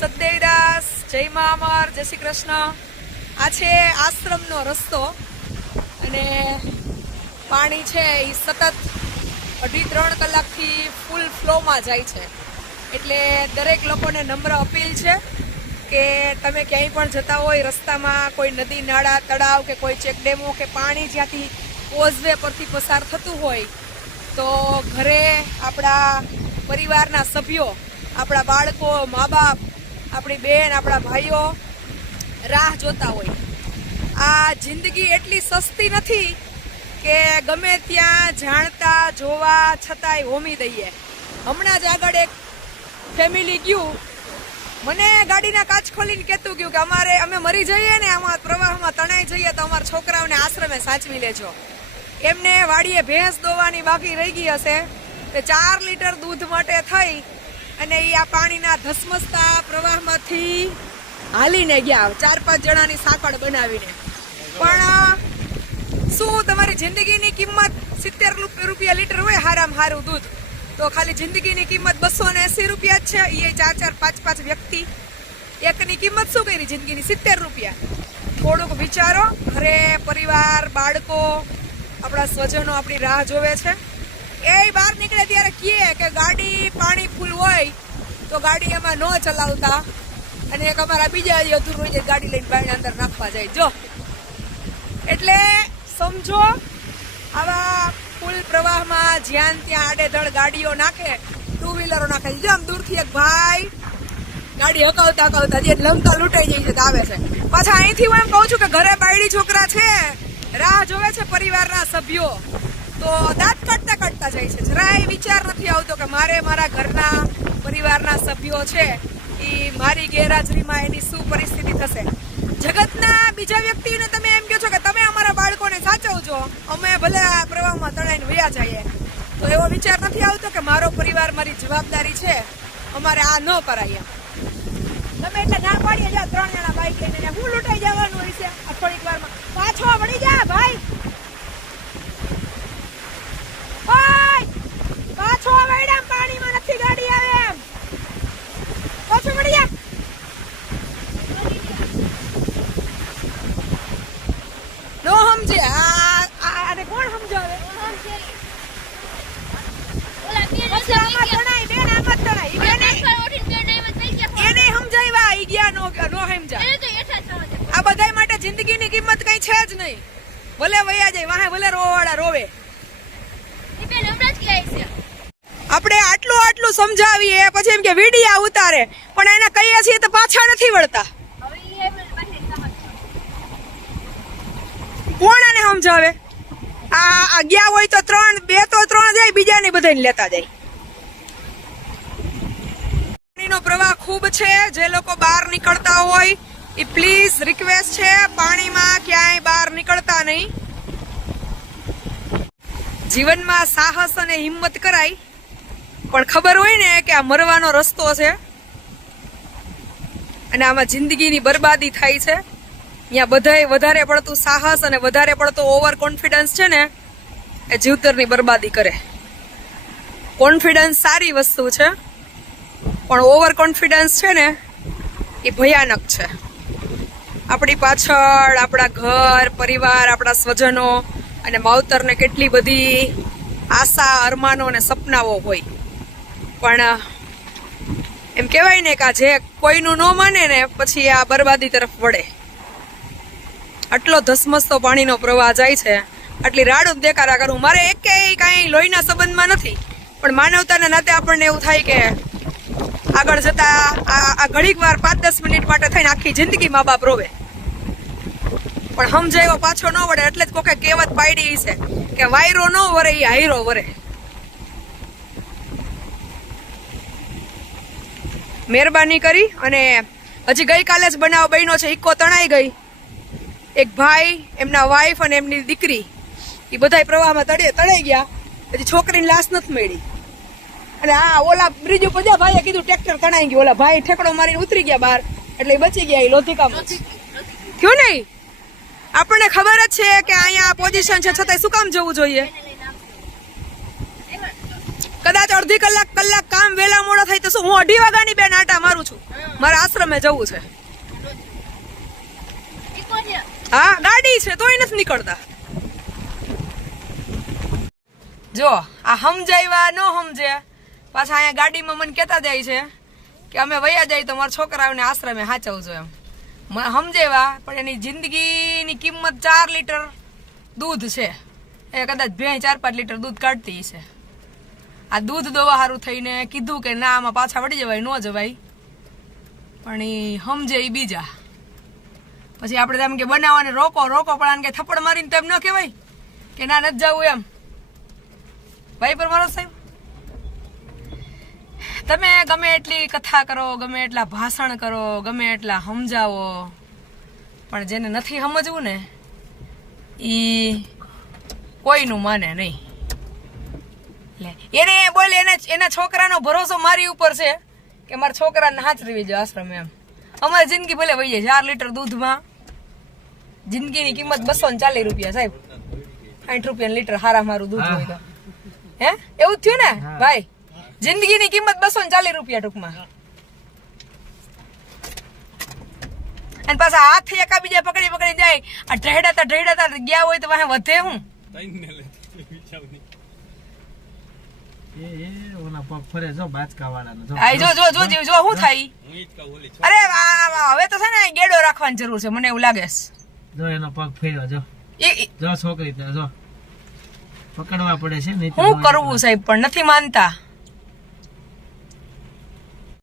સદદેવદાસ જય મા અમર, જય શ્રી કૃષ્ણ. આ છે આશ્રમનો રસ્તો અને પાણી છે એ સતત અઢી ત્રણ કલાકથી ફૂલ ફ્લોમાં જાય છે. એટલે દરેક લોકોને નમ્ર અપીલ છે કે તમે ક્યાંય પણ જતા હોય, રસ્તામાં કોઈ નદી, નાળા, તળાવ કે કોઈ ચેકડેમો કે પાણી જ્યાંથી કોઝવે પરથી પસાર થતું હોય, તો ઘરે આપણા પરિવારના સભ્યો, આપણા બાળકો, મા બાપ આપણી બેન, આપણા ભાઈઓ રાહ જોતા હોય. આ જિંદગી એટલી સસ્તી નથી કે ગમે ત્યાં જાણતા, જોવા છતાંય હોમી દઈએ. હમણાં જ આગળ એક ફેમિલી ગયું. મને ગાડીના કાચ ખોલીને કહેતું ગયું કે અમારે, અમે મરી જઈએ ને, આમાં પ્રવાહમાં તણાઈ જઈએ તો અમારા છોકરાઓને આશ્રમે સાચવી લેજો. એમને વાડીએ ભેંસ દોવાની બાકી રહી ગઈ હશે. તે ચાર લીટર દૂધ માટે થઈ અને એ આ પાણીના ધસમસતા પ્રવાહમાંથી હાલીને ગયા. ચાર પાંચ જણાની સાંકળ બનાવીને. પણ શું તમારી જિંદગીની કિંમત સિત્તેર રૂપિયા લીટર હોય હારામ હારું દૂધ? તો ખાલી જિંદગીની કિંમત બસો ને એસી રૂપિયા છે. એ ચાર ચાર, પાંચ પાંચ વ્યક્તિ. એકની કિંમત શું કરી જિંદગીની? સિત્તેર રૂપિયા. થોડુંક વિચારો. ઘરે પરિવાર, બાળકો, આપણા સ્વજનો આપણી રાહ જોવે છે. એ બહાર નીકળે ત્યારે કહે કે ગાડી તો ગાડી એમાં ન ચલાવતા અને એક અમારા બીજા અધૂરું હોય છે, ગાડી લઈને બાયણે અંદર નાખવા જાય. જો. એટલે સમજો, આવા ફૂલ પ્રવાહમાં જ્યાં ત્યાં આડેધડ ગાડીઓ નાખે ટુ વ્હીલરો નાખે. જેમ દૂરથી એક ભાઈ ગાડી હકાવતા હકાવતા જે લંકા લૂંટાઈ જાય છે આવે છે. પાછા અહીંથી હું એમ કહું છું કે ઘરે બાયડી છોકરા છે, રાહ જોવે છે પરિવારના સભ્યો. તો દાંત કાઢતા કાઢતા જાય છે. જરાય વિચાર નથી આવતો કે મારે મારા ઘરના પરિવારના સભ્યો છે, એ મારી ગેરહાજરીમાં એની શું પરિસ્થિતિ થશે. જગતના બીજા વ્યક્તિને તમે એમ કહો છો કે તમે અમારા બાળકોને સાચવજો, અમે ભલે આ પ્રવાહમાં તણાઈને વયા જઈએ. તો એવો વિચાર નથી આવતો કે મારો પરિવાર મારી જવાબદારી છે, અમારે આ ન કરાય તમે એટલે ના પાડીએ જાઓ ત્રણ જણા બાઈક લઈને ને હું લૂંટાઈ જવાનું હોય છે આ થોડીક વારમાં પાછો વળી જા ભાઈ ભાઈ પાછો વળ્યા પાણીમાં નથી ગાડી આવે એમ પાછો વળી જા નો સમજે આ આ- આને કોણ સમજાવે પછી આમાં તણાય બેન આમાં જ તણાય ઈ બેને એને સમજાવ્યા ઈ ગયા નો નો સમજા આ બધાય માટે જિંદગીની કિંમત કઈ છે જ નહીં. ભલે વયા જાય વાહે ભલે રોવાડા રોવે. આપણે આટલું આટલું સમજાવીએ પછી એમ કે વીડિયા ઉતારે પણ એને કહીએ છીએ તો પાછા નથી વળતા. કોણ એને સમજાવે? આ આ ગયા હોય તો ત્રણ બે તો ત્રણ જાય બીજાને બધાને લેતા જાય. પાણીનો પ્રવાહ ખૂબ છે જે લોકો બહાર નીકળતા હોય એ પ્લીઝ રિક્વેસ્ટ છે, પાણીમાં ક્યાંય બહાર નીકળતા નહીં. જીવનમાં સાહસ અને હિંમત કરાય, પણ ખબર હોય ને કે આ મરવાનો રસ્તો છે. અને આમાં જિંદગીની બરબાદી થાય છે. અહીંયા બધાય વધારે પડતું સાહસ અને વધારે પડતો ઓવર કોન્ફિડન્સ છે ને, એ જીવતરની બરબાદી કરે. કોન્ફિડન્સ સારી વસ્તુ છે, પણ ઓવર કોન્ફિડન્સ છે ને, એ ભયાનક છે. આપણી પાછળ, આપણા ઘર, પરિવાર, આપણા સ્વજનો અને માવતરને કેટલી બધી આશા, અરમાનો અને સપનાઓ હોય. પણ, એમ કહેવાય ને કે આ જે કોઈનું ન માને ને, પછી આ બરબાદી તરફ વળે. આટલો ધસમસતો પાણીનો પ્રવાહ જાય છે. આટલી રાડું જ દેખાડા કરું. મારે એક કાંઈ લોહીના સંબંધમાં નથી. પણ માનવતાના નાતે આપણને એવું થાય કે આગળ જતા આ આ ઘડીક વાર પાંચ દસ મિનિટ માટે થઈને આખી જિંદગી મા બાપ રોવે. પણ સમજાયો પાછો ન વળે એટલે જ કોકે કહેવત પાડી છે કે વાયરો ન વરે એ હાયરો વરે મહેરબાની કરી અને હજી ગઈકાલે જ બનાવ બન્યો છે ઇક્કો તણાઈ ગઈ. એક ભાઈ એમના વાઈફ અને એમની દીકરી એ બધાય પ્રવાહમાં તળે તળાઈ ગયા. પછી છોકરીની લાશ નથી મળી. અને આ ઓલા બ્રિજ ઉપર જ્યાં ભાઈએ કીધું ટ્રેક્ટર તણાઈ ગયું. ઓલા ભાઈ ઠેકડો મારીને ઉતરી ગયા બહાર. એટલે બચી ગયા એ લોધિકામાં. થયું નહીં? ખબર જ છે કે અહીંયા પોઝિશન છે. છતાંય શું કામ જવું જોઈએ? કદાચ અડધી કલાક કલાક કામ વેલા મોડા થાય તો શું, હું અઢી વાગ્યાની બેન આટા મારું છું. મારા આશ્રમે જવું છે. હા, ગાડી છે, તોય નથી નીકળતા. જો, આ સમજાવ્યા ન સમજે. પાછા અહીંયા ગાડીમાં મને કહેતા જાય છે કે અમે વયા જાય તો મારા છોકરાઓને આશ્રમે સાચવજો એમ. મને સમજેવા પણ એની જિંદગીની કિંમત ચાર લીટર દૂધ છે. એ કદાચ ભેં ચાર, પાંચ લીટર દૂધ કાઢતી છે આ દૂધ દોવા સારું થઈને કીધું કે ના, આમાં પાછા વળી જવાય, ન જવાય. પણ એ સમજે એ બીજા. પછી આપણે તેમ કે બનાવવાને રોકો રોકો, પણ આને કે થપ્પડ મારીને તેમ ન કહેવાય. કે ના નથી જવું એમ. ભાઈ પર મારો સાહેબ? તમે ગમે એટલી કથા કરો ગમે એટલા ભાષણ કરો ગમે એટલા સમજાવો પણ જેને નથી સમજવું ને ઈ કોઈનું માને નહીં. એટલે એને બોલે એને એના છોકરાનો ભરોસો મારી ઉપર છે કે મારા છોકરાને હાથ રવી જાય આશ્રમ એમ. અમારી જિંદગી ભલે વહીએ ચાર લીટર દૂધમાં જિંદગીની કિંમત બસો ને ચાલીસ રૂપિયા સાહેબ. સાઠ રૂપિયા લીટર હારા મારું દૂધ હોય તો. હે? એવું જ થયું ને? ભાઈ જિંદગીની કિંમત બસો ને ચાલીસ રૂપિયા ટૂંકમાં. અને પાછા હાથ એકાબીજા પકડી પકડી જાય. આ ઢેડાતા ઢેડાતા ગયા હોય તો વાહે વધે હું. એ એ ઓના પગ ફરે જો બાચકા વાળાનો જો આ જો જો જો જો. જો શું અરે આ- આ- હવે તો છે ને ગેડો રાખવાની જરૂર છે મને એવું લાગે છે. જો એનો પગ ફેર્યો જો. જો છોકરી જો. પકડવા પડે છે શું કરવું સાહેબ પણ નથી માનતા.